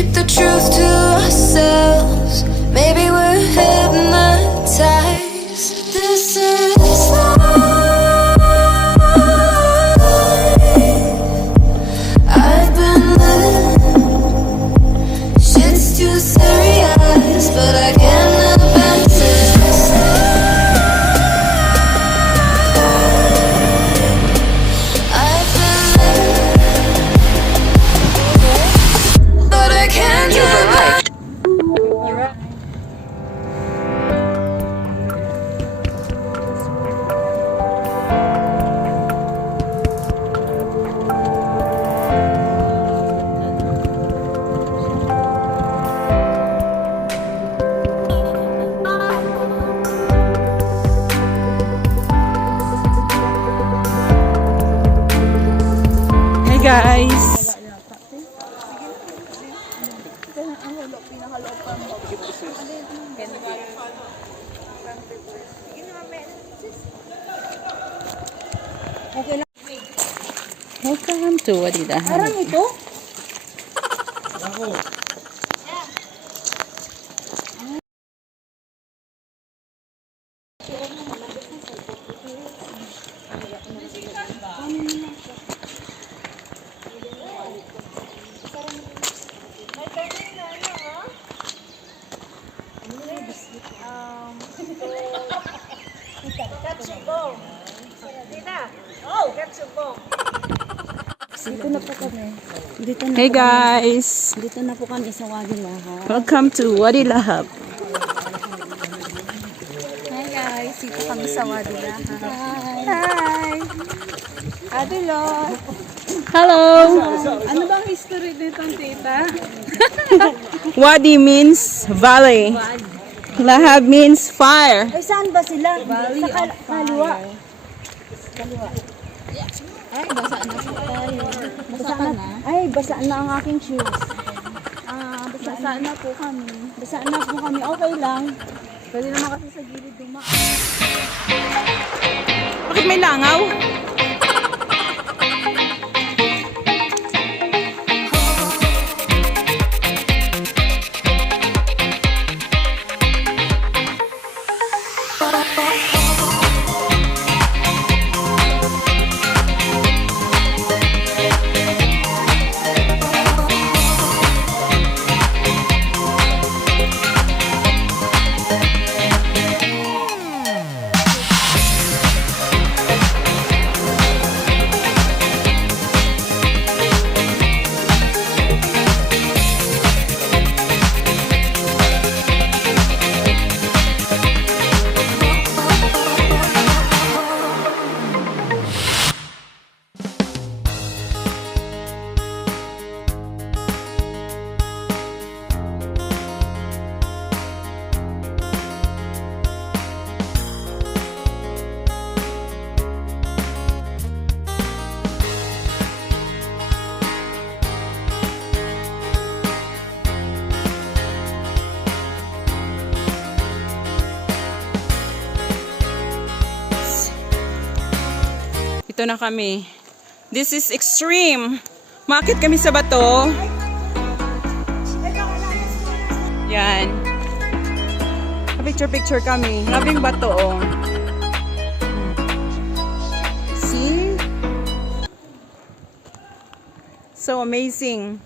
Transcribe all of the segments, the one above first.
keep the truth to ourselves. Maybe we're hypnotized. This is life. I've been living. Shit's too serious, but I can't advance this. I've been living, but I can't advance. Hey guys! Welcome to Wadidahan. Parang ito? Dito na po kami. Dito na Hey po kami. guys! Dito na po kami sa Wadidahan. Welcome to Wadilahab. Hi guys, dito kami sa Wadidahan. Hi! Adelo! Hello! Ano bang history nito, tita? Wadi means valley. Lahab means fire. Ay, saan ba sila? Sa kaliwa. Ay, basa na po tayo. Basa na? Ay, basa na ang aking shoes. Basa na po kami. Basa na po kami. Okay lang. Pwede naman kasi sa gilid dumaan. Bakit may langaw? Ito na kami. This is extreme. Makit kami sa bato. Yan. Picture kami. Labing bato, oh. See? So amazing.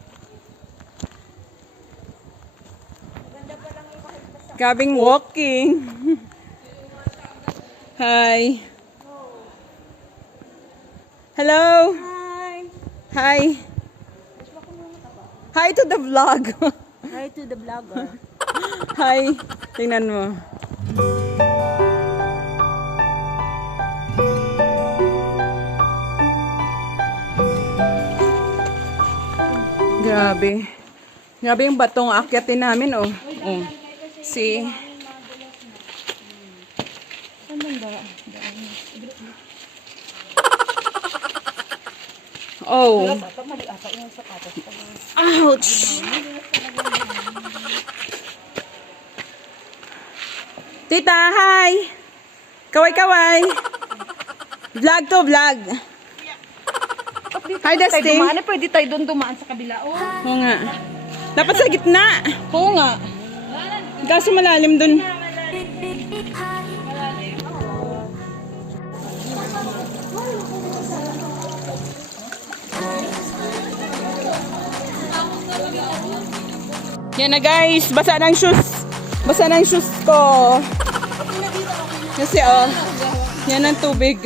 Gabing walking. Hi. Hello. Hi! Hi. Hi to the vlog. Hi to the vlogger. Hi. Tingnan mo. Grabe. Grabe yung batong akyatin namin, oh. Oh. See? Oh. Ouch. Tita, hi. Kaway-kaway. Vlog to vlog. Hi, Dusty. Dumaan, pwede tayo doon dumaan sa kabila. Oh. Oo nga. Dapat sa gitna. Oo nga. Kaso malalim dun. Yan na guys, basa na ang shoes. Basa na ang shoes ko. Kasi yan ang tubig.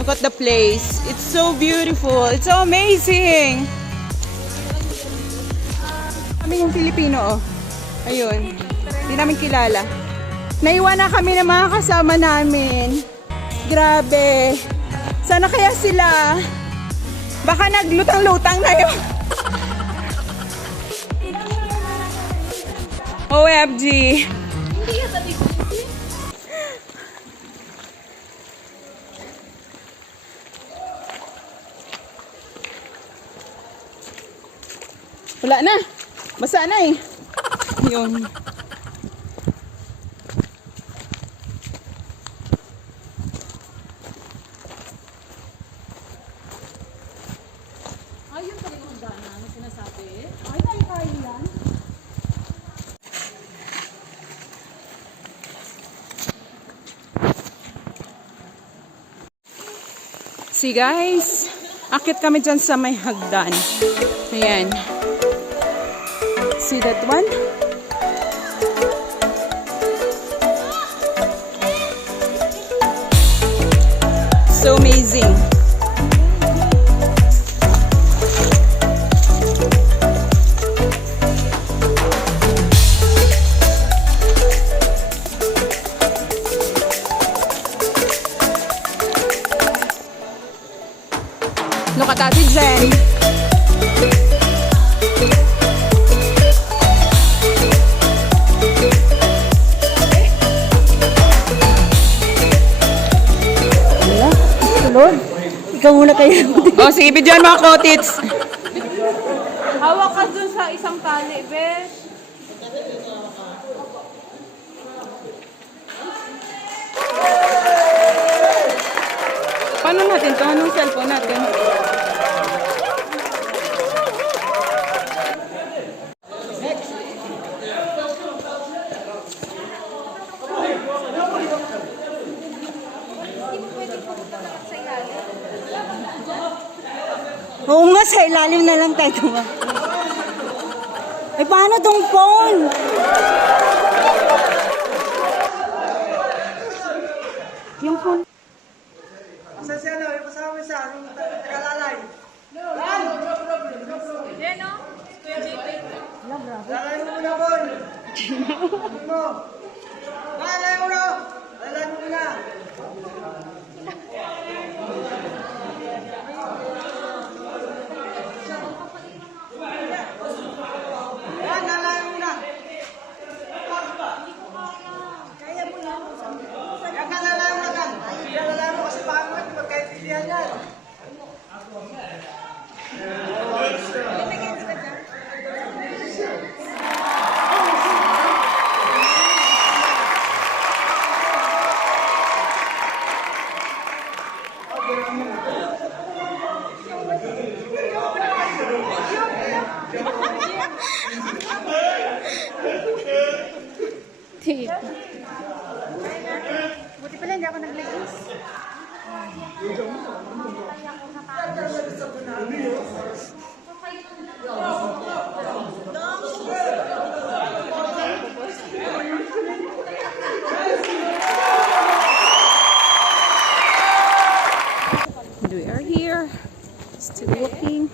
Look at the place. It's so beautiful. It's so amazing. Kami yung Filipino, Ayun. Hindi namin kilala. Naiwan na kami ng mga kasama namin. Grabe. Sana kaya sila. Baka naglutang-lutang na yun. OMG. Hindi ka tabi ko. Wala na. Basa na eh. Yun. Ayun pala yung hagdanan na sinasabi. Ay, tayo yan. See guys, akit kami dyan sa may hagdan. Ayan. See that one? So amazing. Look at Ate Jen. Lord, ikaw muna kayo. O, sige, bidyan mga kotits. Hawak ka dun sa isang tali, besh. Paano natin to? Anong cellphone natin? Oo nga, sa ilalim na lang tayo tuwa. Ay, paano tong phone? Yung phone. Sa siya no, yung kasama mo siya, yung tagalalay. Lan! Jeno? Lalay mo muna, Bon! Mo! Lalay mo na! Lalay mo muna! Yan, lalay mo muna! Kaya mo yan. Yan ka, lalay mo na ka. Lalay mo kasi pangit, magkaintindihan yan. Buti pala hindi ako nag-leggings. We are here. Still walking.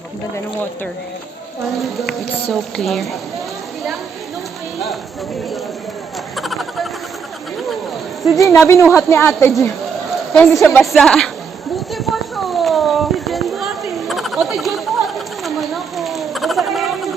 Ang ganda ng water. It's so clear. Si Gina, binuhat ni Ate Gina. Kaya hindi siya basa. Buti pa siya. Si Jen buhatin mo. Ate Jen buhatin mo naman ako. Basta ka naman.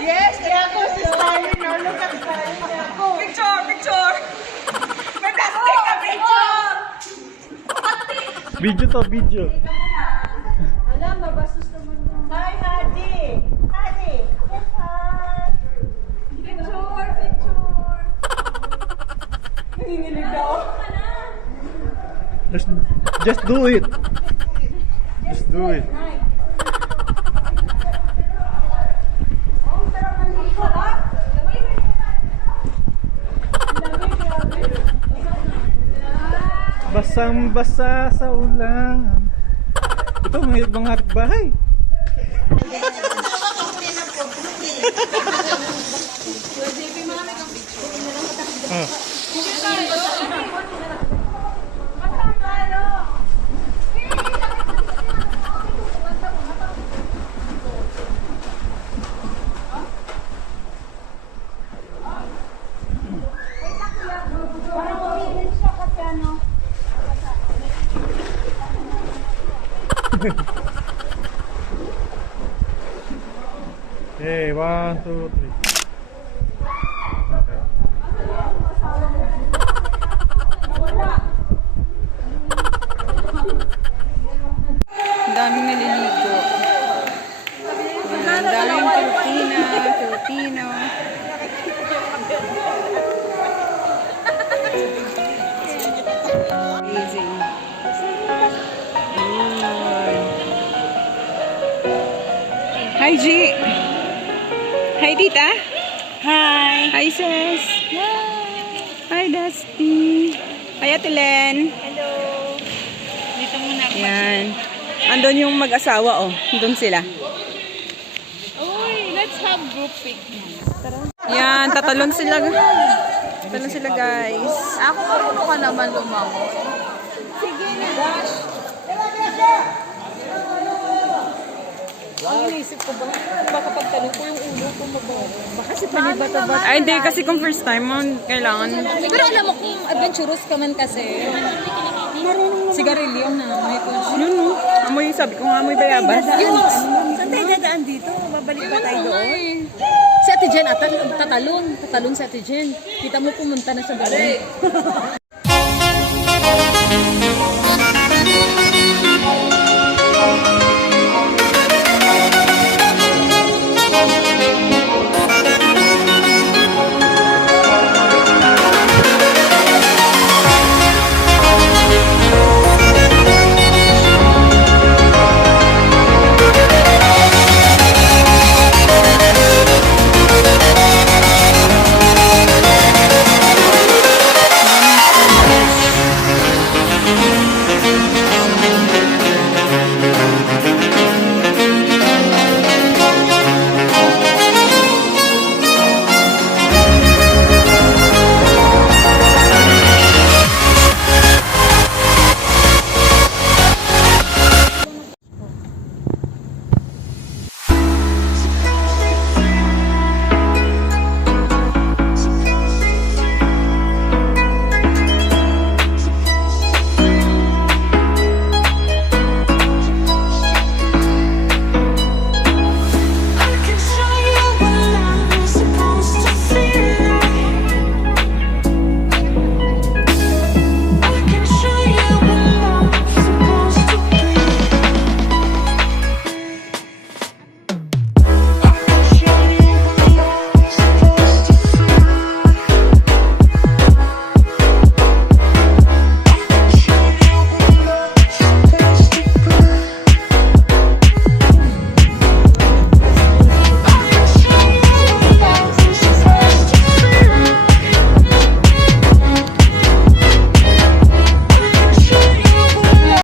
Yes, kaya ako si Styling, no? Look at Styling. Picture, picture! May plastic na picture! Video to, video. Hi, Hadi! Hadi! Hi! Picture, picture! Nanginginig daw. Just do it. Just do it. Basang-basa sa ulan. Ito, mga bahay. Okay, 1, 2, 3. Okay. Ang daming naliligo. Ang daming Filipino. Amazing. Hi, G. Hi, Tita. Hi. Hi, sis. Hi, Dusty. Hi, Ate Len. Hello. Dito muna ako. Yan. Andun yung mag-asawa, oh. Andun sila. Uy, let's have group picnic. Yan, tatalon sila. Tatalon sila, guys. Ako marunong ka naman lumangon. Sige na. Ang inisip ko ba? Baka pagtanong ko yung ulo ko mabago. Baka si Panibata. Ay, hindi. Kasi kung first time mo, kailangan. Pero alam mo kung adventurous ka man kasi. Sigarilyo na. May konsyo. Yun, no? Amoy, sabi ko nga, amoy bayabas. Saan tayo dadaan dito? Babalik pa tayo doon? Si Ate Jen, tatalon si Ate Jen. Kita mo pumunta na sa balon.